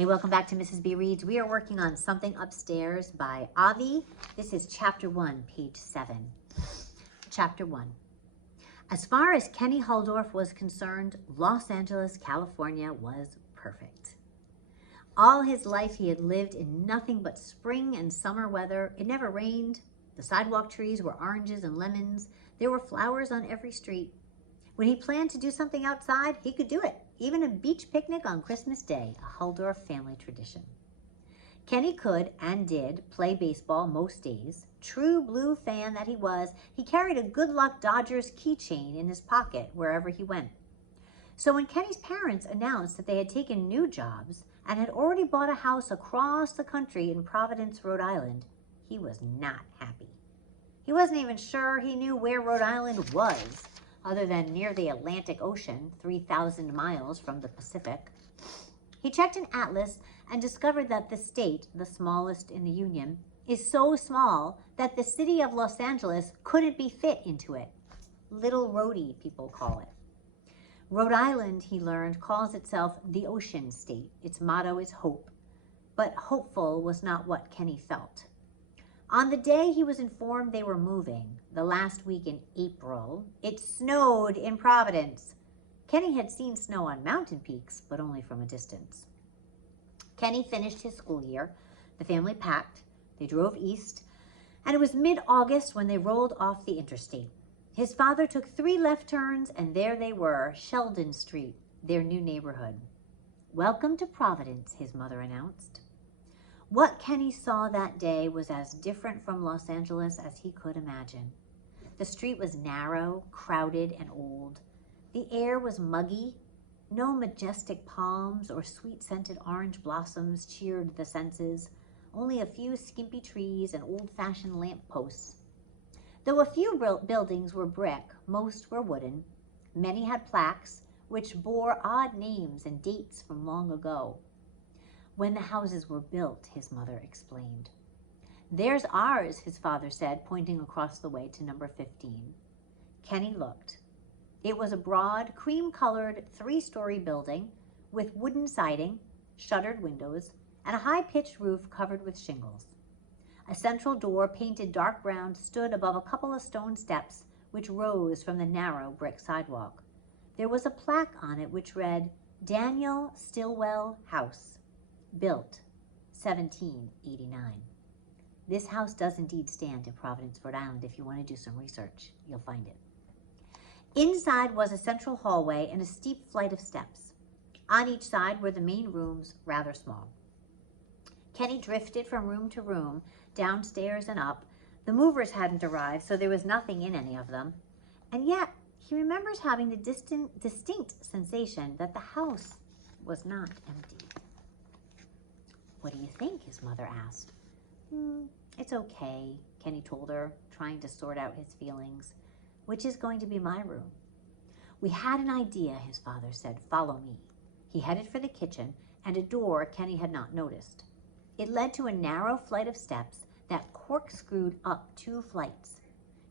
Hey, welcome back to Mrs. B Reads. We are working on Something Upstairs by Avi. This is Chapter 1, page 7. Chapter 1. As far as Kenny Huldorf was concerned, Los Angeles, California was perfect. All his life he had lived in nothing but spring and summer weather. It never rained. The sidewalk trees were oranges and lemons. There were flowers on every street. When he planned to do something outside, he could do it. Even a beach picnic on Christmas Day, a Huldorf family tradition. Kenny could and did play baseball most days. True blue fan that he was, he carried a Good Luck Dodgers keychain in his pocket wherever he went. So when Kenny's parents announced that they had taken new jobs and had already bought a house across the country in Providence, Rhode Island, he was not happy. He wasn't even sure he knew where Rhode Island was, other than near the Atlantic Ocean, 3,000 miles from the Pacific. He checked an atlas and discovered that the state, the smallest in the Union, is so small that the city of Los Angeles couldn't be fit into it. Little Rhode, people call it. Rhode Island, he learned, calls itself the Ocean State. Its motto is hope, but hopeful was not what Kenny felt. On the day he was informed they were moving, the last week in April, it snowed in Providence. Kenny had seen snow on mountain peaks, but only from a distance. Kenny finished his school year. The family packed. They drove east, and it was mid-August when they rolled off the interstate. His father took 3 left turns, and there they were, Sheldon Street, their new neighborhood. "Welcome to Providence," his mother announced. What Kenny saw that day was as different from Los Angeles as he could imagine. The street was narrow, crowded, and old. The air was muggy. No majestic palms or sweet-scented orange blossoms cheered the senses. Only a few skimpy trees and old-fashioned lamp posts. Though a few buildings were brick, most were wooden. Many had plaques, which bore odd names and dates from long ago. When the houses were built, his mother explained. "There's ours," his father said, pointing across the way to number 15. Kenny looked. It was a broad, cream-colored 3-story building with wooden siding, shuttered windows, and a high-pitched roof covered with shingles. A central door, painted dark brown, stood above a couple of stone steps which rose from the narrow brick sidewalk. There was a plaque on it which read, "Daniel Stillwell House. Built 1789. This house does indeed stand in Providence, Rhode Island. If you want to do some research, you'll find it. Inside was a central hallway and a steep flight of steps. On each side were the main rooms, rather small. Kenny drifted from room to room, downstairs and up. The movers hadn't arrived, so there was nothing in any of them. And yet, he remembers having the distinct sensation that the house was not empty. "What do you think?" his mother asked. It's okay," Kenny told her, trying to sort out his feelings. "Which is going to be my room?" "We had an idea," his father said. "Follow me." He headed for the kitchen and a door Kenny had not noticed. It led to a narrow flight of steps that corkscrewed up 2 flights.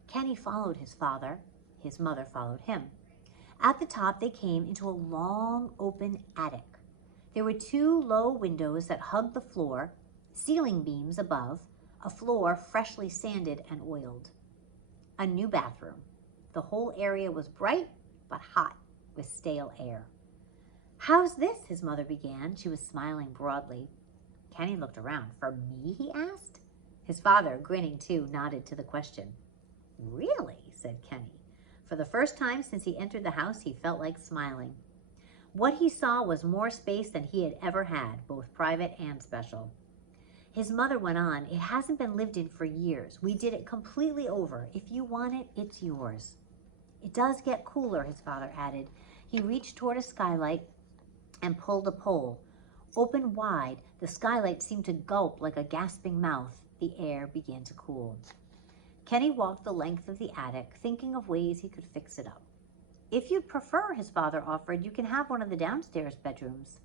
Kenny followed his father. His mother followed him. At the top, they came into a long, open attic. There were 2 low windows that hugged the floor, ceiling beams above, a floor freshly sanded and oiled. A new bathroom. The whole area was bright but hot with stale air. "How's this?" his mother began. She was smiling broadly. Kenny looked around. "For me?" he asked. His father, grinning too, nodded to the question. "Really?" said Kenny. For the first time since he entered the house, he felt like smiling. What he saw was more space than he had ever had, both private and special. His mother went on, "It hasn't been lived in for years. We did it completely over. If you want it, it's yours." "It does get cooler," his father added. He reached toward a skylight and pulled a pole. Open wide, the skylight seemed to gulp like a gasping mouth. The air began to cool. Kenny walked the length of the attic, thinking of ways he could fix it up. "If you'd prefer," his father offered, "you can have one of the downstairs bedrooms."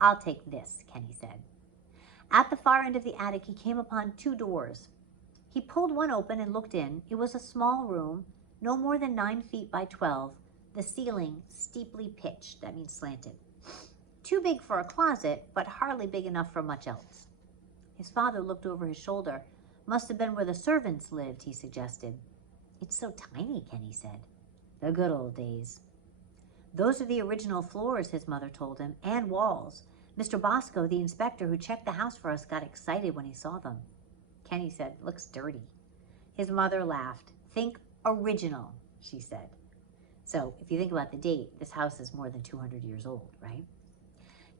"I'll take this," Kenny said. At the far end of the attic, he came upon 2 doors. He pulled one open and looked in. It was a small room, no more than 9 feet by 12, the ceiling steeply pitched, that means slanted. Too big for a closet, but hardly big enough for much else. His father looked over his shoulder. Must have been where the servants lived, he suggested. It's so tiny, Kenny said. The good old days. Those are the original floors, his mother told him, and walls. Mr. Bosco, the inspector who checked the house for us, got excited when he saw them. Kenny said, looks dirty. His mother laughed. Think original, she said. So if you think about the date, this house is more than 200 years old, right?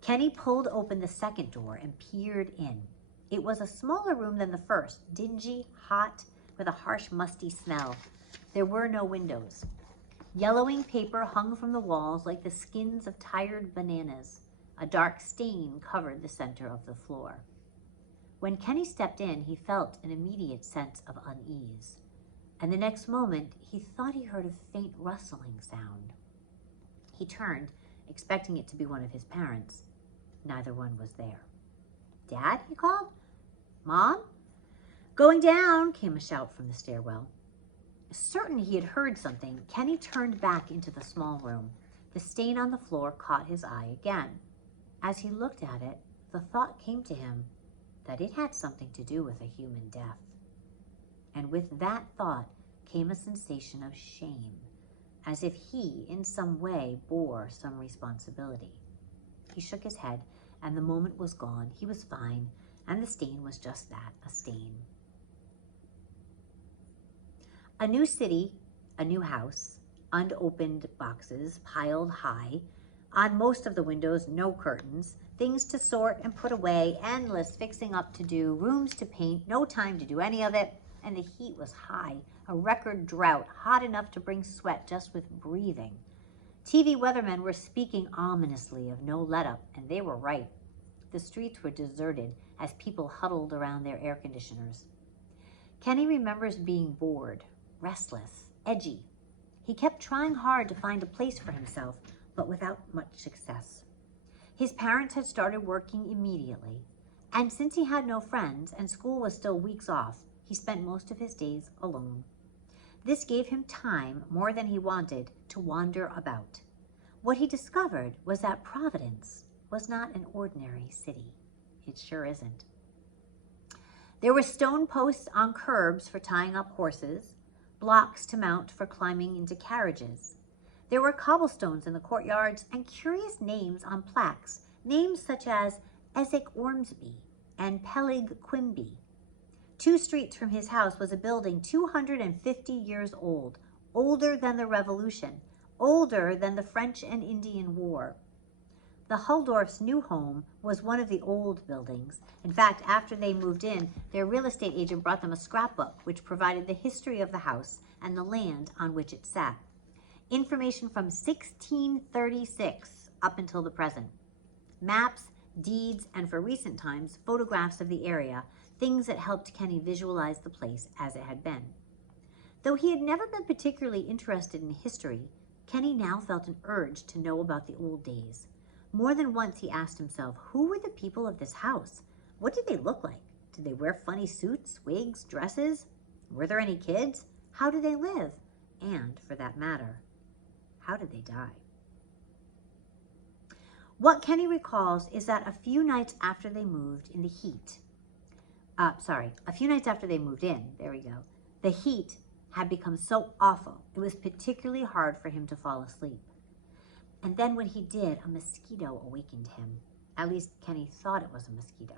Kenny pulled open the second door and peered in. It was a smaller room than the first, dingy, hot, with a harsh, musty smell. There were no windows. Yellowing paper hung from the walls like the skins of tired bananas. A dark stain covered the center of the floor. When Kenny stepped in, he felt an immediate sense of unease. And the next moment, he thought he heard a faint rustling sound. He turned, expecting it to be one of his parents. Neither one was there. Dad, he called. Mom? Going down, came a shout from the stairwell. Certain he had heard something, Kenny turned back into the small room. The stain on the floor caught his eye again. As he looked at it, the thought came to him that it had something to do with a human death. And with that thought came a sensation of shame, as if he, in some way, bore some responsibility. He shook his head, and the moment was gone. He was fine, and the stain was just that, a stain. A new city, a new house, unopened boxes piled high. On most of the windows, no curtains, things to sort and put away, endless fixing up to do, rooms to paint, no time to do any of it, and the heat was high, a record drought, hot enough to bring sweat just with breathing. TV weathermen were speaking ominously of no let-up, and they were right. The streets were deserted as people huddled around their air conditioners. Kenny remembers being bored, restless, edgy. He kept trying hard to find a place for himself, but without much success. His parents had started working immediately, and since he had no friends and school was still weeks off, he spent most of his days alone. This gave him time, more than he wanted, to wander about. What he discovered was that Providence was not an ordinary city. It sure isn't. There were stone posts on curbs for tying up horses, blocks to mount for climbing into carriages. There were cobblestones in the courtyards and curious names on plaques, names such as Essex Ormsby and Peleg Quimby. 2 streets from his house was a building 250 years old, older than the Revolution, older than the French and Indian War. The Huldorf's new home was one of the old buildings. In fact, after they moved in, their real estate agent brought them a scrapbook which provided the history of the house and the land on which it sat. Information from 1636 up until the present. Maps, deeds, and for recent times, photographs of the area, things that helped Kenny visualize the place as it had been. Though he had never been particularly interested in history, Kenny now felt an urge to know about the old days. More than once he asked himself, who were the people of this house? What did they look like? Did they wear funny suits, wigs, dresses? Were there any kids? How did they live? And, for that matter, how did they die? What Kenny recalls is that a few nights after they moved in, the heat the heat had become so awful, it was particularly hard for him to fall asleep. And then when he did, a mosquito awakened him. At least Kenny thought it was a mosquito.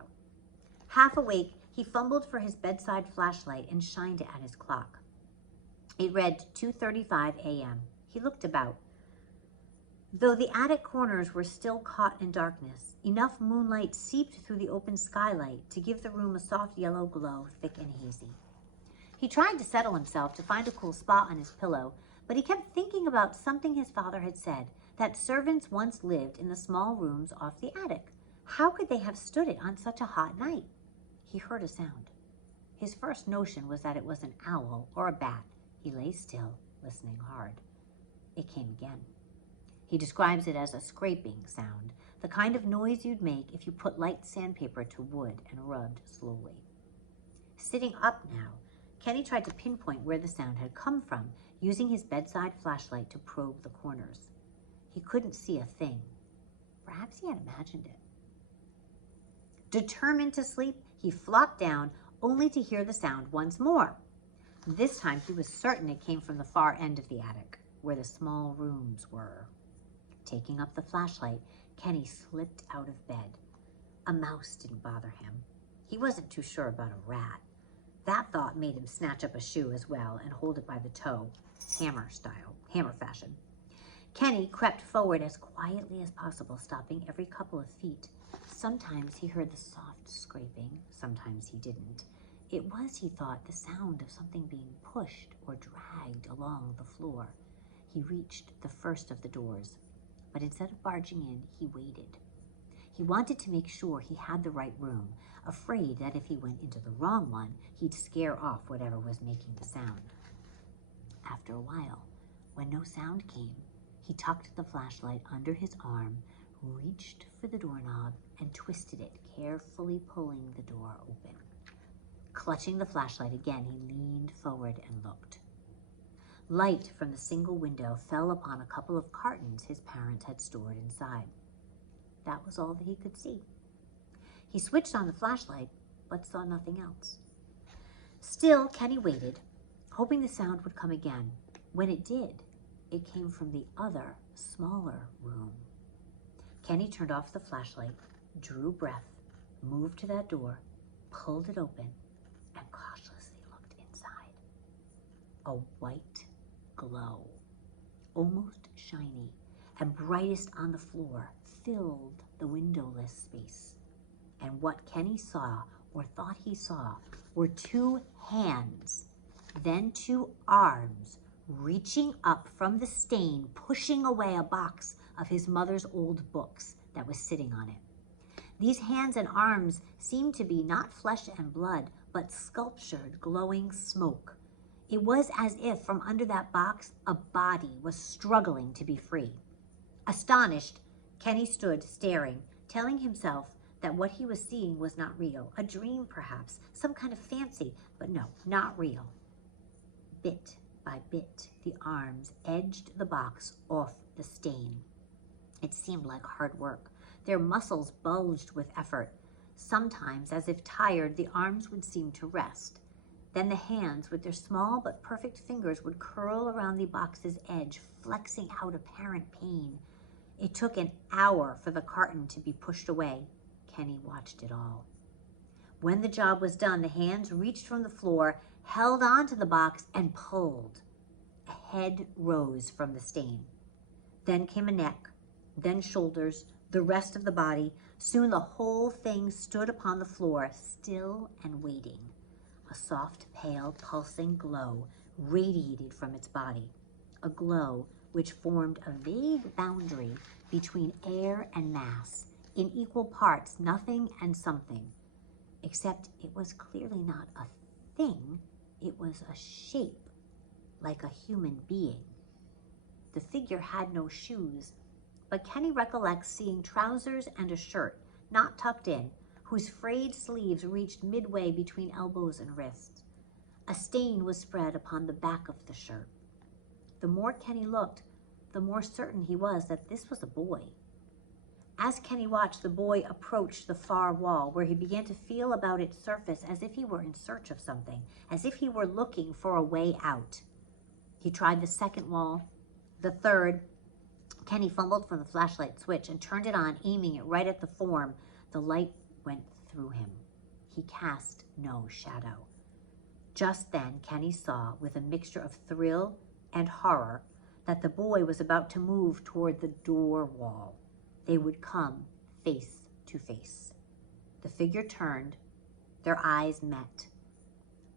Half awake, he fumbled for his bedside flashlight and shined it at his clock. It read 2:35 a.m. He looked about. Though the attic corners were still caught in darkness, enough moonlight seeped through the open skylight to give the room a soft yellow glow, thick and hazy. He tried to settle himself to find a cool spot on his pillow, but he kept thinking about something his father had said, that servants once lived in the small rooms off the attic. How could they have stood it on such a hot night? He heard a sound. His first notion was that it was an owl or a bat. He lay still, listening hard. It came again. He describes it as a scraping sound, the kind of noise you'd make if you put light sandpaper to wood and rubbed slowly. Sitting up now, Kenny tried to pinpoint where the sound had come from, using his bedside flashlight to probe the corners. He couldn't see a thing. Perhaps he had imagined it. Determined to sleep, he flopped down, only to hear the sound once more. This time he was certain it came from the far end of the attic, where the small rooms were. Taking up the flashlight, Kenny slipped out of bed. A mouse didn't bother him. He wasn't too sure about a rat. That thought made him snatch up a shoe as well and hold it by the toe, hammer fashion. Kenny crept forward as quietly as possible, stopping every couple of feet. Sometimes he heard the soft scraping, sometimes he didn't. It was, he thought, the sound of something being pushed or dragged along the floor. He reached the first of the doors, but instead of barging in, he waited. He wanted to make sure he had the right room, afraid that if he went into the wrong one, he'd scare off whatever was making the sound. After a while, when no sound came, he tucked the flashlight under his arm, reached for the doorknob, and twisted it, carefully pulling the door open. Clutching the flashlight again, he leaned forward and looked. Light from the single window fell upon a couple of cartons his parents had stored inside. That was all that he could see. He switched on the flashlight, but saw nothing else. Still, Kenny waited, hoping the sound would come again. When it did, it came from the other, smaller room. Kenny turned off the flashlight, drew breath, moved to that door, pulled it open, and cautiously looked inside. A white glow, almost shiny and brightest on the floor, filled the windowless space. And what Kenny saw, or thought he saw, were two hands, then two arms, reaching up from the stain, pushing away a box of his mother's old books that was sitting on it. These hands and arms seemed to be not flesh and blood, but sculptured, glowing smoke. It was as if from under that box, a body was struggling to be free. Astonished, Kenny stood staring, telling himself that what he was seeing was not real. A dream, perhaps, some kind of fancy, but no, not real. Bit by bit, the arms edged the box off the stain. It seemed like hard work. Their muscles bulged with effort. Sometimes, as if tired, the arms would seem to rest. Then the hands, with their small but perfect fingers, would curl around the box's edge, flexing out apparent pain. It took an hour for the carton to be pushed away. Kenny watched it all. When the job was done, the hands reached from the floor, held onto the box, and pulled. A head rose from the stain. Then came a neck, then shoulders, the rest of the body. Soon the whole thing stood upon the floor, still and waiting. A soft, pale, pulsing glow radiated from its body, a glow which formed a vague boundary between air and mass, in equal parts, nothing and something, except it was clearly not a thing, it was a shape, like a human being. The figure had no shoes, but Kenny recollects seeing trousers and a shirt, not tucked in, whose frayed sleeves reached midway between elbows and wrists. A stain was spread upon the back of the shirt. The more Kenny looked, the more certain he was that this was a boy. As Kenny watched, the boy approached the far wall, where he began to feel about its surface as if he were in search of something, as if he were looking for a way out. He tried the second wall, the third. Kenny fumbled for the flashlight switch and turned it on, aiming it right at the form. The light went through him. He cast no shadow. Just then, Kenny saw, with a mixture of thrill and horror, that the boy was about to move toward the door wall. They would come face to face. The figure turned. Their eyes met.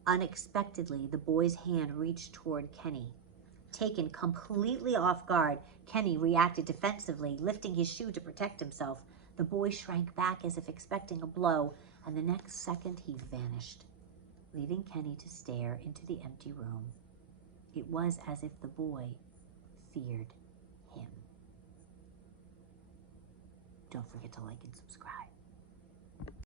Unexpectedly, the boy's hand reached toward Kenny. Taken completely off guard, Kenny reacted defensively, lifting his shoe to protect himself. The boy shrank back as if expecting a blow, and the next second he vanished, leaving Kenny to stare into the empty room. It was as if the boy feared him. Don't forget to like and subscribe.